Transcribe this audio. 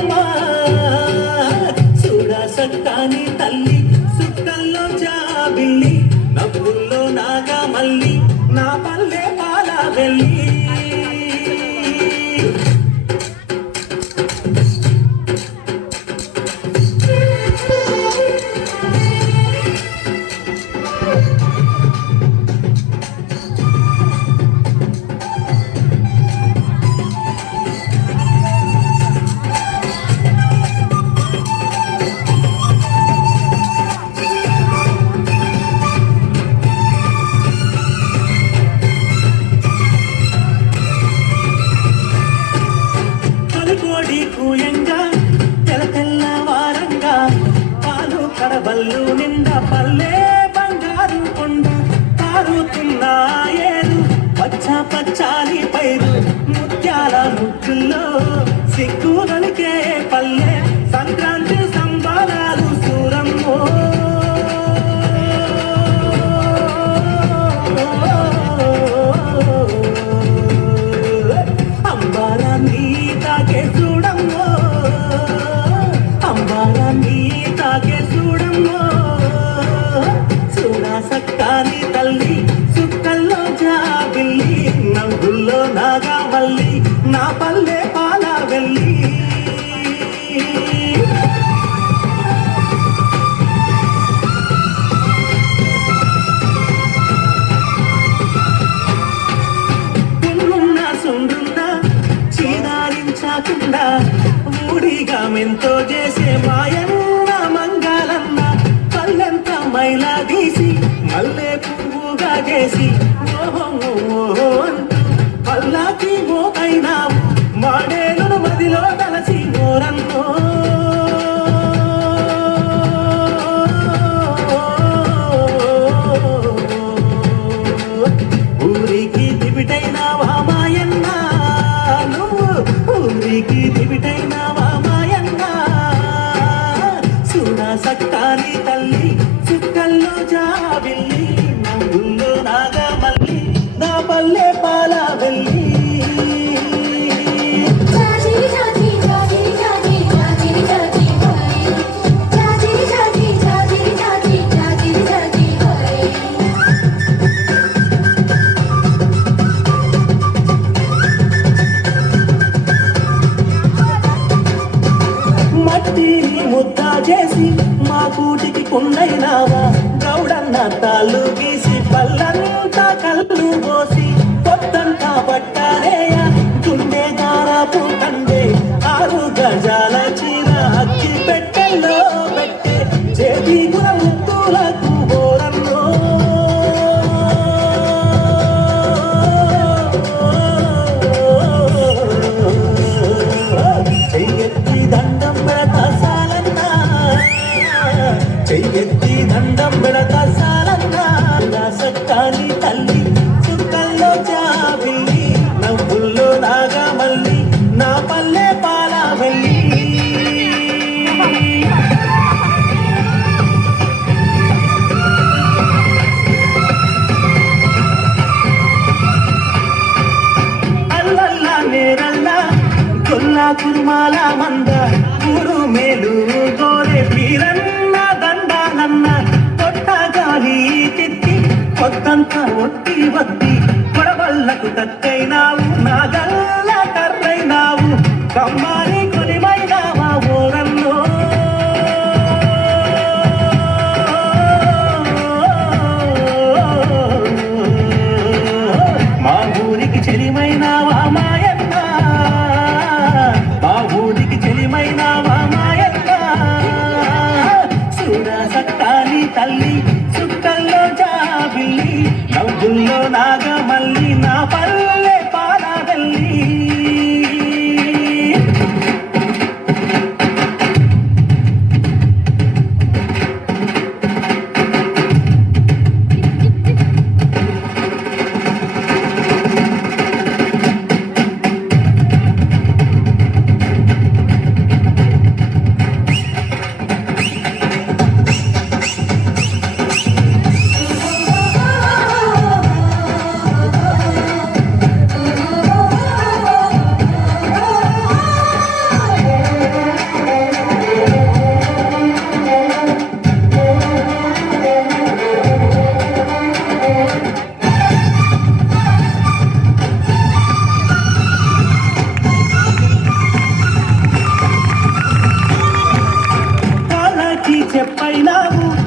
చూడమ్మా చూడ సక్కాని తల్లి సుక్కల్లో జాబిల్లి నవ్వుల్లో నాగా మల్లి నా పల్లె పాల వెళ్ళి కడబల్లు నిండా పల్లె బంగారు కొండ పారుతున్న ఏరు పచ్చ పచ్చాలి పైరు ముత్యాల ముక్కుల్లో సిగ్గులనికే పల్లె సంక్రాంతి సంబరాలు సూరమ్మో అంబారాన్ని తాకే చూడమ్మో అంబారాన్ని తాకే సక్కాని తల్లి సుక్కల్లో జాబిల్లి నవ్వుల్లో నాగా మల్లి నా పల్లె పాల వెళ్ళి పుల్లున్న సుండ్రున్న చీదారించకుండా ఊడిగా మెంతో చేసే మాయన్న మంగళన్న పల్లెంత మైలా తీసి మల్లె పువ్వుగా చేసి ఓహో పల్లాకి మోకైనావు మాడేలు మదిలో తలసి మోరన్నో ఊరికి దివిటైనావా మాయన్న నువ్వు ఊరికి దివిటైనావా మాయన్న చూడ సక్కాని తల్లి సుక్కల్లో జాబిల్లి నవ్వుల్లో నాగా మల్లి నా పల్లె పాల వెళ్ళి మట్టిని ముద్ద చేసి మా కూటికి కుండైనావా గౌడన్న తాళ్ళు గీసి పల్లంతా కళ్ళు పోసి పొద్దంతా పట్టారేయ గుండె దారాపు కండే 6 గజాల చీర అక్కి పెట్టెల్లో పెట్టే చేతి గుర ముత్తులకు బోరన్నో చెయ్యెత్తి దండం పెడతా సాలన్నా చెయ్యెత్తి దండం పెడతా సాలన్నా సక్కాని తల్లి సుక్కల్లో జాబిల్లి నవ్వుల్లో నాగా మల్లి నా పల్లె పాల వెళ్ళి అల్లల్లా నేరల్లా కొల్లా కురుమాల మంద ఊరు మేలు గోరే పీరన్న దండానన్న కొట్ట గాలి తిత్తి కొత్తంతా ఒట్టి వత్తి కొడవళ్ళకు తక్కైనావు నాగల్ల కర్రైనావు కమ్మారి కొలిమైనావా ఓరల్లో మా ఊరికి చెలిమైనావా మాయన్న మా ఊరికి చెలిమైనావా మాయన్న చూడ సక్కాని తల్లి సుక్కల్లో జాబిల్లి నవ్వుల్లో నాగా మల్లి నా పల్లె పాల వెళ్ళి అయినావు